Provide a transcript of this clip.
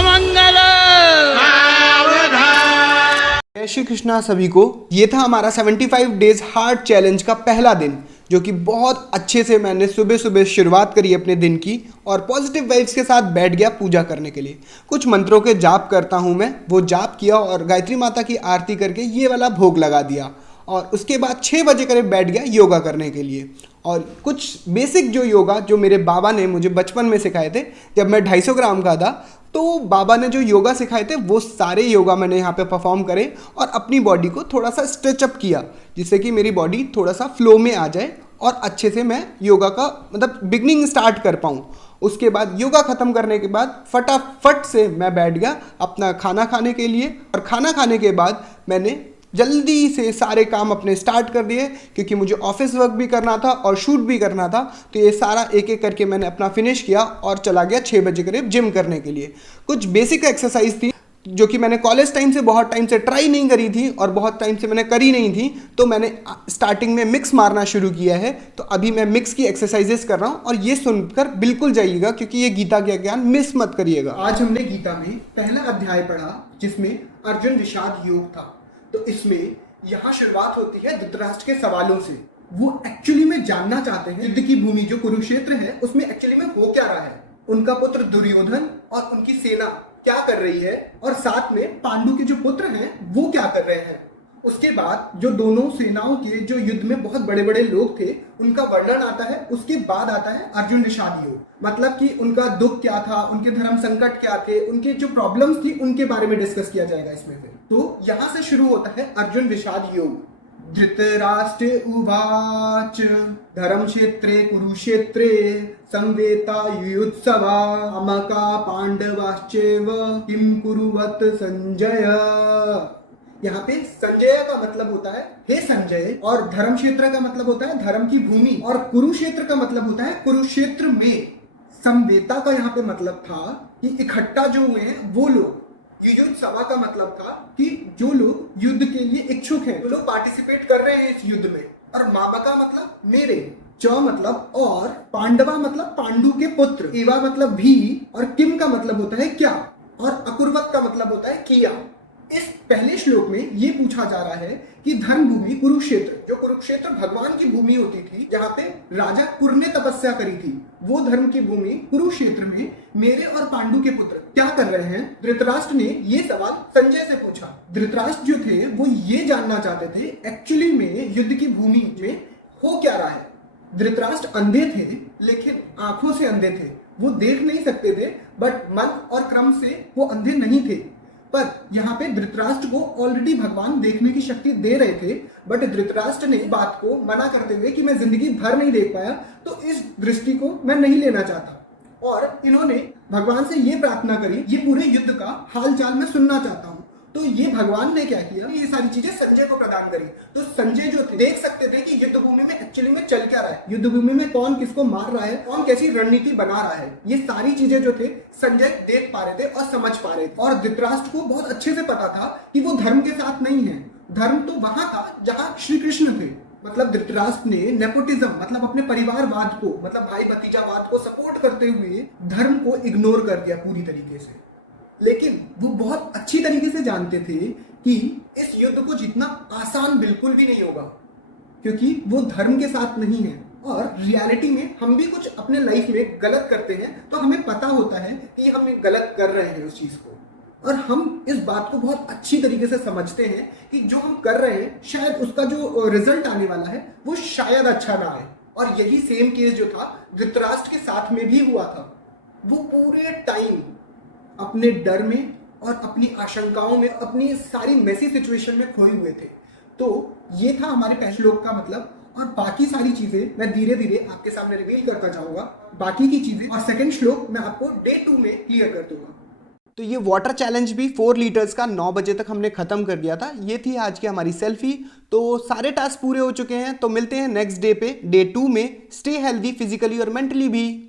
शुभमंगल। जय श्री कृष्णा सभी को। ये था हमारा 75 डेज हार्ट चैलेंज का पहला दिन, जो कि बहुत अच्छे से मैंने सुबह सुबह शुरुआत करी अपने दिन की और पॉजिटिव वाइब्स के साथ बैठ गया पूजा करने के लिए। कुछ मंत्रों के जाप करता हूँ मैं, वो जाप किया और गायत्री माता की आरती करके ये वाला भोग लगा दिया और उसके बाद 6 बजे करीब बैठ गया योगा करने के लिए। और कुछ बेसिक जो योगा जो मेरे बाबा ने मुझे बचपन में सिखाए थे, जब मैं 250 ग्राम का था, तो बाबा ने जो योगा सिखाए थे वो सारे योगा मैंने यहाँ पे परफॉर्म करे और अपनी बॉडी को थोड़ा सा स्ट्रेचअप किया, जिससे कि मेरी बॉडी थोड़ा सा फ्लो में आ जाए और अच्छे से मैं योगा का मतलब बिगनिंग स्टार्ट कर पाऊँ। उसके बाद योगा ख़त्म करने के बाद फटाफट से मैं बैठ गया अपना खाना खाने के लिए और खाना खाने के बाद मैंने जल्दी से सारे काम अपने स्टार्ट कर दिए, क्योंकि मुझे ऑफिस वर्क भी करना था और शूट भी करना था। तो ये सारा एक एक करके मैंने अपना फिनिश किया और चला गया 6 बजे करीब जिम करने के लिए। कुछ बेसिक एक्सरसाइज थी जो कि मैंने कॉलेज टाइम से बहुत टाइम से ट्राई नहीं करी थी और बहुत टाइम से मैंने करी नहीं थी, तो मैंने स्टार्टिंग में मिक्स मारना शुरू किया है। तो अभी मैं मिक्स की एक्सरसाइजेस कर रहा हूँ और ये सुनकर बिल्कुल जाइएगा, क्योंकि ये गीता का ज्ञान मिस मत करिएगा। आज हमने गीता में पहला अध्याय पढ़ा जिसमें अर्जुन विषाद योग था। तो इसमें यहाँ शुरुआत होती है धृतराष्ट्र के सवालों से। वो एक्चुअली में जानना चाहते हैं युद्ध की भूमि जो कुरुक्षेत्र है उसमें एक्चुअली में हो क्या रहा है, उनका पुत्र दुर्योधन और उनकी सेना क्या कर रही है और साथ में पांडु के जो पुत्र हैं वो क्या कर रहे हैं। उसके बाद जो दोनों सेनाओं के जो युद्ध में बहुत बड़े बड़े लोग थे उनका वर्णन आता है। उसके बाद आता है अर्जुन विषाद योग, मतलब कि उनका दुख क्या था, उनके धर्म संकट क्या थे, उनके जो प्रॉब्लम्स थी उनके बारे में डिस्कस किया जाएगा इसमें। फिर तो यहाँ से शुरू होता है अर्जुन विषाद योग। धृतराष्ट्र उवाच धर्म क्षेत्रे कुरुक्षेत्रे संवेता युयुत्सवा अमका पांडवाश्चैव किम कुरुवत संजय। यहाँ पे संजय का मतलब होता है हे संजय, और धर्म क्षेत्र का मतलब होता है धर्म की भूमि, और कुरुक्षेत्र का मतलब होता है कुरुक्षेत्र में। संवेता का यहाँ पे मतलब था कि इकट्ठा जो हुए हैं वो लोग। युयुत्सवा सभा का मतलब था कि जो लोग युद्ध के लिए इच्छुक हैं, जो लोग पार्टिसिपेट कर रहे हैं इस युद्ध में। और मामका मतलब मेरे, च मतलब और, पांडवा मतलब पांडु के पुत्र, एवा मतलब भी, और किम का मतलब होता है क्या, और अकुर्वत का मतलब होता है किया। इस पहले श्लोक में ये पूछा जा रहा है कि धर्म भूमि कुरुक्षेत्र, जो कुरुक्षेत्र भगवान की भूमि होती थी जहाँ पे राजा कुर ने तपस्या करी थी, वो धर्म की भूमि कुरुक्षेत्र में मेरे और पांडु के पुत्र क्या कर रहे हैं। धृतराष्ट्र ने ये सवाल संजय से पूछा। धृतराष्ट्र जो थे वो ये जानना चाहते थे एक्चुअली में युद्ध की भूमि में हो क्या रहा है। धृतराष्ट्र अंधे थे, लेकिन आंखों से अंधे थे, वो देख नहीं सकते थे, बट मन और क्रम से वो अंधे नहीं थे। पर यहाँ पे धृतराष्ट्र को ऑलरेडी भगवान देखने की शक्ति दे रहे थे, बट धृतराष्ट्र ने बात को मना करते हुए कि मैं जिंदगी भर नहीं देख पाया, तो इस दृष्टि को मैं नहीं लेना चाहता। और इन्होंने भगवान से ये प्रार्थना करी, ये पूरे युद्ध का हाल चाल मैं सुनना चाहता हूँ। तो ये भगवान ने क्या किया, ये सारी चीजें संजय को प्रदान करी। तो संजय जो थे देख सकते थे कि युद्ध भूमि में एक्चुअली में चल क्या रहा है, युद्ध भूमि में कौन किसको मार रहा है, कौन कैसी रणनीति बना रहा है। ये सारी चीजें जो थे संजय देख पा रहे थे और समझ पा रहे थे। और धृतराष्ट्र को बहुत अच्छे से पता था कि वो धर्म के साथ नहीं है, धर्म तो वहां था जहां श्री कृष्ण थे। मतलब धृतराष्ट्र ने नेपोटिज्म मतलब अपने परिवारवाद को, मतलब भाई भतीजावाद को सपोर्ट करते हुए धर्म को इग्नोर कर दिया पूरी तरीके से। लेकिन वो बहुत अच्छी तरीके से जानते थे कि इस युद्ध को जीतना आसान बिल्कुल भी नहीं होगा, क्योंकि वो धर्म के साथ नहीं है। और रियलिटी में हम भी कुछ अपने लाइफ में गलत करते हैं, तो हमें पता होता है कि हम ये गलत कर रहे हैं उस चीज को, और हम इस बात को बहुत अच्छी तरीके से समझते हैं कि जो हम कर रहे हैं शायद उसका जो रिजल्ट आने वाला है वो शायद अच्छा ना आए। और यही सेम केस जो था धृतराष्ट्र के साथ में भी हुआ था। वो पूरे टाइम अपने डर में और अपनी आशंकाओं में, अपनी सारी मैसी सिचुएशन में खोए हुए थे। तो ये था हमारे पहले श्लोक का मतलब, और बाकी सारी चीजें मैं धीरे धीरे आपके सामने रिवील करता जाऊंगा, बाकी की चीजें, और सेकंड श्लोक मैं आपको डे 2 में क्लियर कर दूंगा। तो ये वाटर चैलेंज भी 4 लीटर्स का 9 बजे तक हमने खत्म कर दिया था। ये थी आज की हमारी सेल्फी। तो सारे टास्क पूरे हो चुके हैं, तो मिलते हैं नेक्स्ट डे पे, डे 2 में। स्टे हेल्दी फिजिकली और मेंटली भी।